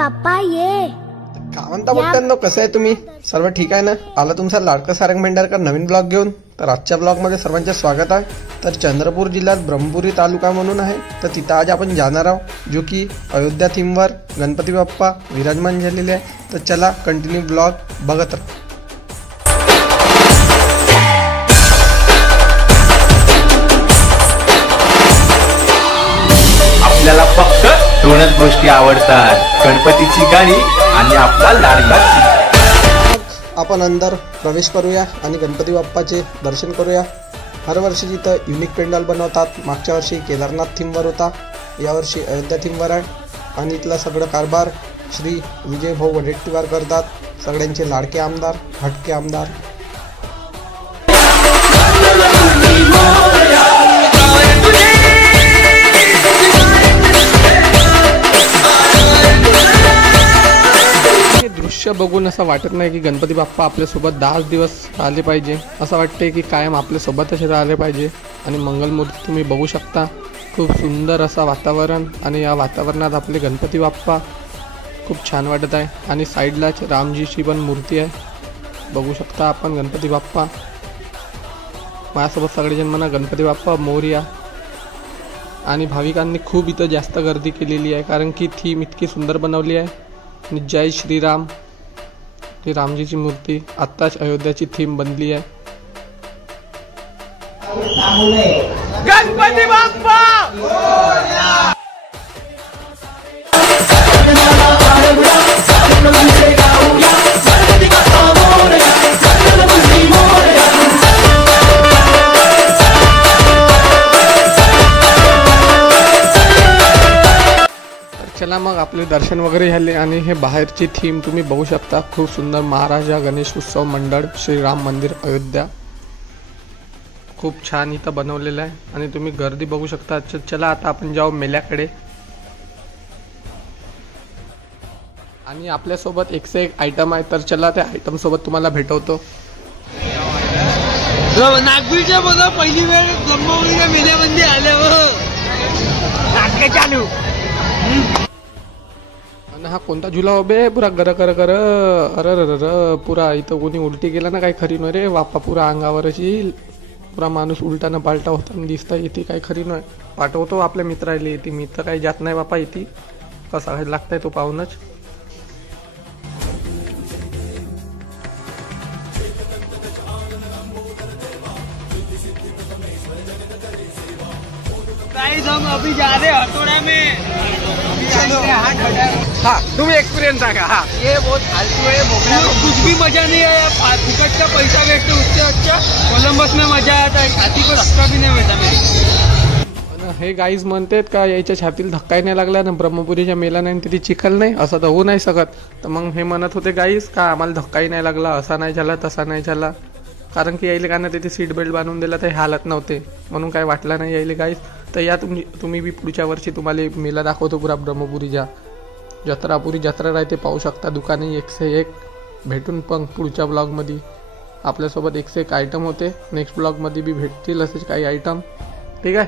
बाप्पा ये. काय म्हणता मोठ्यांनो, कसं आहे तुम्ही? सर्व ठीक आहे ना? आला तुमचा लाडका सारंग मेंढरकर नवीन ब्लॉग घेऊन. तर आजच्या ब्लॉगमध्ये सर्वांचे स्वागत आहे. तर चंद्रपूर जिल्ह्यात ब्रह्मपुरी तालुका म्हणून आहे, तर तिथं आज आपण जाणार आहोत, जो की अयोध्या थीमवर गणपती बाप्पा विराजमान झालेले आहे. तर चला कंटिन्यू ब्लॉग बघत राहा. आपल्याला फक्त दोनच गोष्टी आवडतात, गणपतीची गाणी आणि आपला लाडका. आपण अंदर प्रवेश करूया आणि गणपती बाप्पाचे दर्शन करूया. हर वर्षी तिथं युनिक पेंडॉल बनवतात. मागच्या वर्षी केदारनाथ थीमवर होता, यावर्षी अयोध्या थीमवर आहे. आणि इथला सगळं कारभार श्री विजय भाऊ वडेट्टीवार करतात, सगळ्यांचे लाडके आमदार, हटके आमदार. दृश्य बघून असं वाटत नाही की गणपती बाप्पा आपल्यासोबत 10 दिवस राहिले पाहिजे. असं वाटते की कायम आपल्यासोबतच राहिले पाहिजे. आणि मंगलमूर्ती तुम्ही बघू शकता, खूप सुंदर असं वातावरण, आणि या वातावरणात आपले गणपती बाप्पा खूप छान वाटत आहे. आणि साईडलाच रामजीची पण मूर्ती आहे, बघू शकता आपण गणपती बाप्पा. माझ्यासोबत सगळेजण म्हणा गणपती बाप्पा मोरया. आणि भाविकांनी खूप इथं जास्त गर्दी केलेली आहे, कारण की थीम इतकी सुंदर बनवली आहे. आणि जय श्रीराम, ही रामजीची मूर्ती आत्ताच अयोध्याची थीम बनली आहे. गणपती बाप्पा चला मग आपले दर्शन वगैरे झाले. आणि हे बाहेरची थीम तुम्ही बघू शकता, खूप सुंदर. महाराजा गणेश उत्सव मंडळ श्रीराम मंदिर अयोध्या, खूप छान इथं बनवलेलं आहे. आणि तुम्ही गर्दी बघू शकता. चला आता आपण जाऊ मेल्याकडे. आणि आपल्यासोबत एक से एक आयटम आहे, तर चला त्या आयटम सोबत तुम्हाला भेटवतो. नागपूरच्या बघा पहिली वेळ ब्रह्मपुरीच्या मेल्यामध्ये आल्यावर नाटक चालू. हा कोणता झुला हो बे, पुरा गर कर कर, अरे र पुरा इथं कोणी उलटी गेला ना, काही खरी न रे बाप्पा. पुरा अंगावरच येईल, पुरा माणूस उलटा न पालटा होता दिसता येते, काही खरी नाही. पाठवतो आपल्या मित्राला येते, मी तर काही जात नाही बापा. येते कसा लागताय तो पाहूनच. हम अभी जा रहे हथौड़ा में. हाँ तुम्ही एक्सपीरियंस सांगा. हाँ ये बहुत फालतू है, कुछ भी मजा नहीं है. टिकट का पैसा वेस्ट है, उससे अच्छा कोलंबस में मजा आता है. छाती को धक्का भी नहीं मिळता मेरी. हे गाईज म्हणतात का याच्या छातीला धक्का नाही लागला ना, ब्रह्मपुरीच्या मेला नाही, तिथे चिखल नाही, असं तर होऊ नाही शकत. तर मग हे म्हणत होते गाईज का आम्हाला धक्काही नाही लागला, असा नाही झाला, तसा नाही झाला. कारण की यायले का ना तिथे सीट बेल्ट बांधून दिला, तर हालत नव्हते, म्हणून काय वाटलं नाही यायले गाईज. तर या तुम्ही बी पुढच्या वर्षी तुम्हाला मेला दाखवतो पुरा ब्रह्मपुरीच्या. जत्रा पुरी जत्रा राहते, पाहू शकता. दुकाने एक से एक भेटून. पण पुढच्या ब्लॉगमध्ये आपल्यासोबत एक से एक आयटम होते. नेक्स्ट ब्लॉगमध्ये बी भेटतील असेच काही आयटम. ठीक आहे.